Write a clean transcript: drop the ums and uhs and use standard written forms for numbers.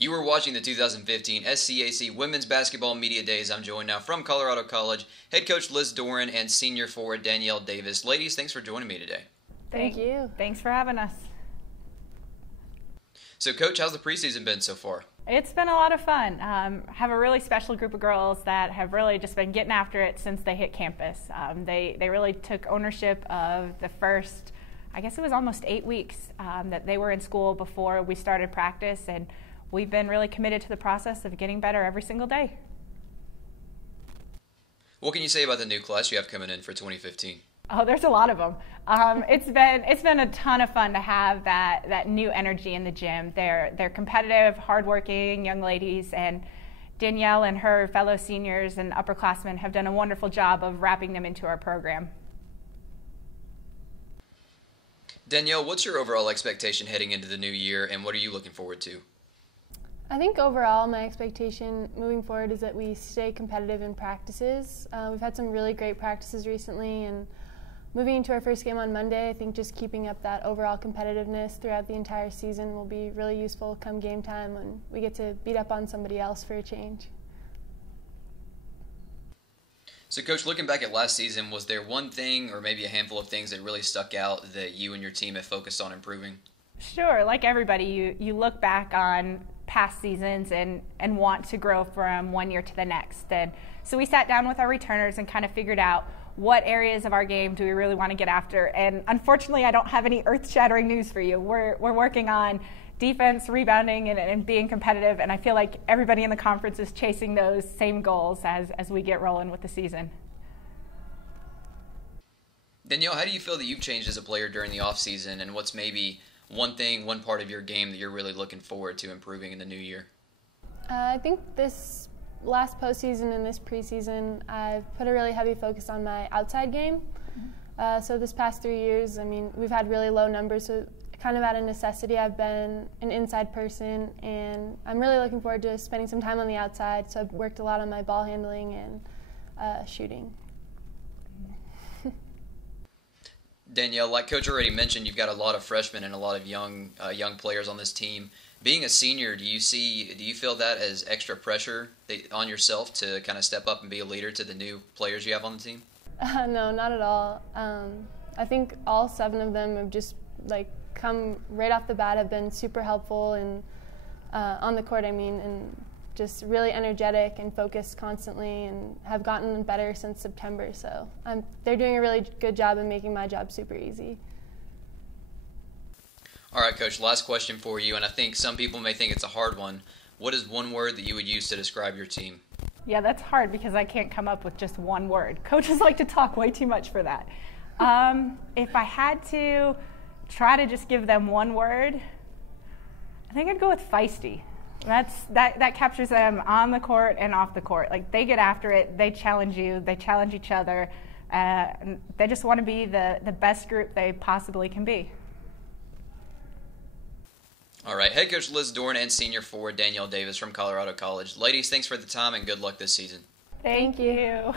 You were watching the 2015 SCAC Women's Basketball Media Days. I'm joined now from Colorado College, head coach Liz Doran and senior forward Danielle Davis. Ladies, thanks for joining me today. Thank you. Thanks for having us. So, Coach, how's the preseason been so far? It's been a lot of fun. Have a really special group of girls that have really just been getting after it since they hit campus. They really took ownership of the first, I guess it was almost 8 weeks that they were in school before we started practice, and we've been really committed to the process of getting better every single day. What can you say about the new class you have coming in for 2015? Oh, there's a lot of them. It's been a ton of fun to have that new energy in the gym. They're competitive, hardworking young ladies, and Danielle and her fellow seniors and upperclassmen have done a wonderful job of wrapping them into our program. Danielle, what's your overall expectation heading into the new year, and what are you looking forward to? I think overall my expectation moving forward is that we stay competitive in practices. We've had some really great practices recently, and moving into our first game on Monday, I think just keeping up that overall competitiveness throughout the entire season will be really useful come game time when we get to beat up on somebody else for a change. So, Coach, looking back at last season, was there one thing or maybe a handful of things that really stuck out that you and your team have focused on improving? Sure. Like everybody, you look back on past seasons and want to grow from one year to the next. And so we sat down with our returners and kind of figured out what areas of our game do we really want to get after. And unfortunately, I don't have any earth-shattering news for you. We're working on defense, rebounding, and being competitive. And I feel like everybody in the conference is chasing those same goals as we get rolling with the season. Danielle, how do you feel that you've changed as a player during the offseason, and what's maybe one part of your game that you're really looking forward to improving in the new year? I think this last postseason and this preseason, I've put a really heavy focus on my outside game. So this past 3 years, I mean, we've had really low numbers, so kind of out of necessity, I've been an inside person, and I'm really looking forward to spending some time on the outside. So I've worked a lot on my ball handling and shooting. Danielle, like Coach already mentioned, you've got a lot of freshmen and a lot of young players on this team. Being a senior, do you feel that as extra pressure on yourself to kind of step up and be a leader to the new players you have on the team? No, not at all. I think all 7 of them have just come right off the bat, have been super helpful and on the court, and just really energetic and focused constantly, and have gotten better since September. So they're doing a really good job of making my job super easy. All right, Coach, last question for you, and I think some people may think it's a hard one. What is one word that you would use to describe your team? Yeah, that's hard because I can't come up with just one word. Coaches like to talk way too much for that. If I had to try to just give them one word, I think I'd go with feisty. That captures them on the court and off the court. Like, they get after it, they challenge you, they challenge each other, and they just want to be the best group they possibly can be. All right, head coach Liz Doran and senior forward Danielle Davis from Colorado College. Ladies, thanks for the time and good luck this season. Thank you.